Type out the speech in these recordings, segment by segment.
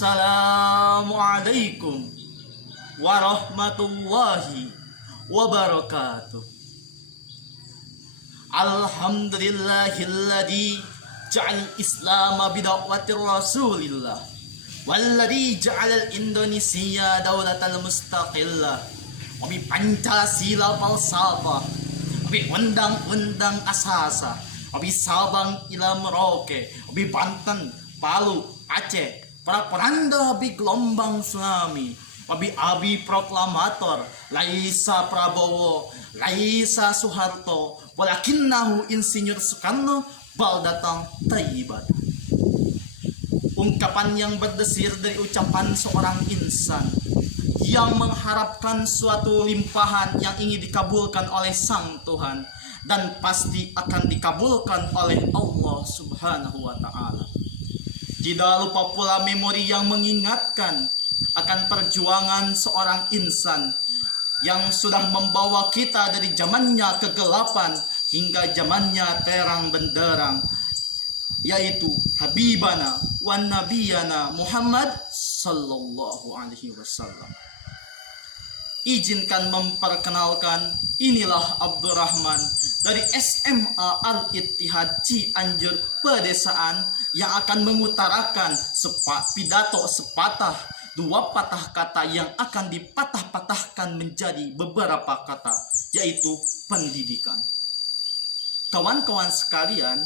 Assalamualaikum warahmatullahi wabarakatuh. Alhamdulillahilladzi ja'al Islam bida'watir Rasulillah walladzi ja'al Indonesia daulatal mustaqillah wa bi Pancasila falsafah wa bi undang-undang asasa wa bi Sabang ila Merauke wa bi Banten, Palu, Aceh, Praperanda bi gelombang tsunami, wabi abi proklamator, Laisa Prabowo, Laisa Soeharto, walakinnahu insinyur Soekarno, bal datang Tayyibat. Ungkapan yang berdesir dari ucapan seorang insan yang mengharapkan suatu limpahan yang ingin dikabulkan oleh Sang Tuhan dan pasti akan dikabulkan oleh Allah Subhanahu wa Ta'ala. Tidak lupa pula memori yang mengingatkan akan perjuangan seorang insan yang sudah membawa kita dari zamannya kegelapan hingga zamannya terang benderang, yaitu Habibana wa Nabiyana Muhammad sallallahu alaihi wasallam. Izinkan memperkenalkan, inilah Abdurrahman dari SMA Al-Ittihad Cianjur Pedesaan yang akan mengutarakan pidato sepatah dua patah kata yang akan dipatah-patahkan menjadi beberapa kata, yaitu pendidikan. Kawan-kawan sekalian,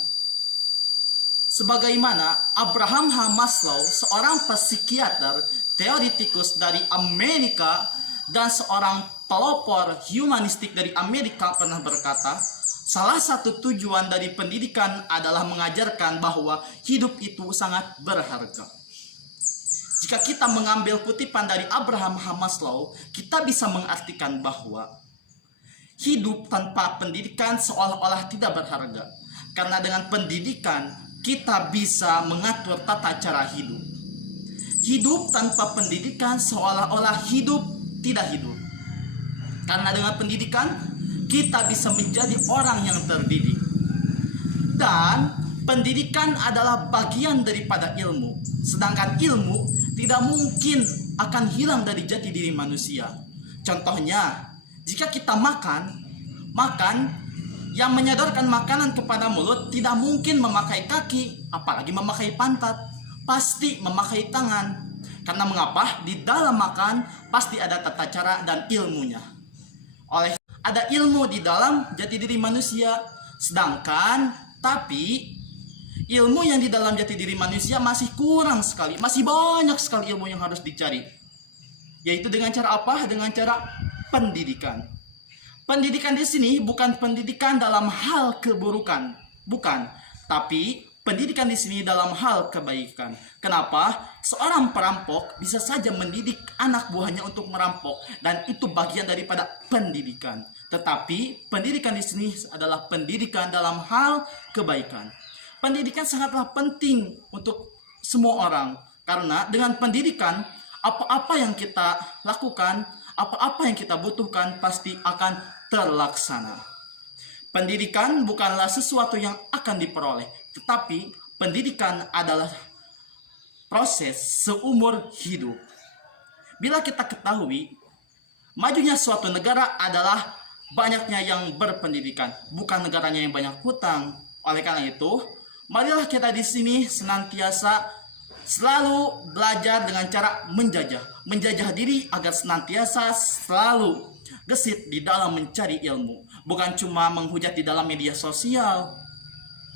sebagaimana Abraham H. Maslow, seorang psikiater teoretikus dari Amerika dan seorang pelopor humanistik dari Amerika pernah berkata, salah satu tujuan dari pendidikan adalah mengajarkan bahwa hidup itu sangat berharga. Jika kita mengambil kutipan dari Abraham H. Maslow, kita bisa mengartikan bahwa hidup tanpa pendidikan seolah-olah tidak berharga. Karena dengan pendidikan, kita bisa mengatur tata cara hidup. Hidup tanpa pendidikan seolah-olah hidup tidak hidup. Karena dengan pendidikan, kita bisa menjadi orang yang terdidik. Dan pendidikan adalah bagian daripada ilmu. Sedangkan ilmu tidak mungkin akan hilang dari jati diri manusia. Contohnya, jika kita makan yang menyodorkan makanan kepada mulut tidak mungkin memakai kaki, apalagi memakai pantat, pasti memakai tangan. Karena mengapa? Di dalam makan pasti ada tata cara dan ilmunya. Ada ilmu di dalam jati diri manusia. Tapi ilmu yang di dalam jati diri manusia masih kurang sekali. Masih banyak sekali ilmu yang harus dicari. Yaitu dengan cara apa? Dengan cara pendidikan. Pendidikan di sini bukan pendidikan dalam hal keburukan, bukan. Tapi pendidikan di sini dalam hal kebaikan. Kenapa? Seorang perampok bisa saja mendidik anak buahnya untuk merampok, dan itu bagian daripada pendidikan. Tetapi pendidikan di sini adalah pendidikan dalam hal kebaikan. Pendidikan sangatlah penting untuk semua orang, karena dengan pendidikan apa-apa yang kita lakukan, apa-apa yang kita butuhkan pasti akan terlaksana. Pendidikan bukanlah sesuatu yang akan diperoleh, tetapi pendidikan adalah proses seumur hidup. Bila kita ketahui, majunya suatu negara adalah banyaknya yang berpendidikan, bukan negaranya yang banyak hutang. Oleh karena itu, marilah kita di sini senantiasa selalu belajar dengan cara menjajah diri agar senantiasa selalu gesit di dalam mencari ilmu, bukan cuma menghujat di dalam media sosial,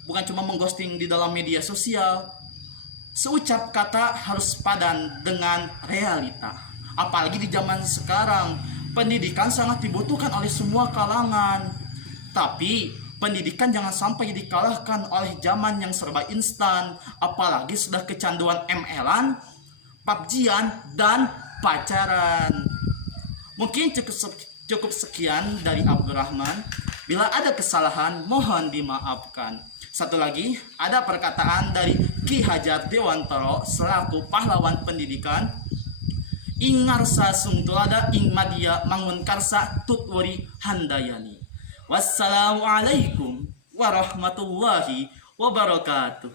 bukan cuma mengghosting di dalam media sosial. Seucap kata harus padan dengan realita. Apalagi di zaman sekarang, pendidikan sangat dibutuhkan oleh semua kalangan. Tapi pendidikan jangan sampai dikalahkan oleh zaman yang serba instan, apalagi sudah kecanduan ML-an, PUBG-an, dan pacaran. Mungkin cukup sekian dari Abdurrahman. Bila ada kesalahan, mohon dimaafkan. Satu lagi, ada perkataan dari Ki Hajar Dewantara selaku pahlawan pendidikan. Ingarsa sungtulada ing madya mangun karsa tutwuri handayani. Wassalamualaikum warahmatullahi wabarakatuh.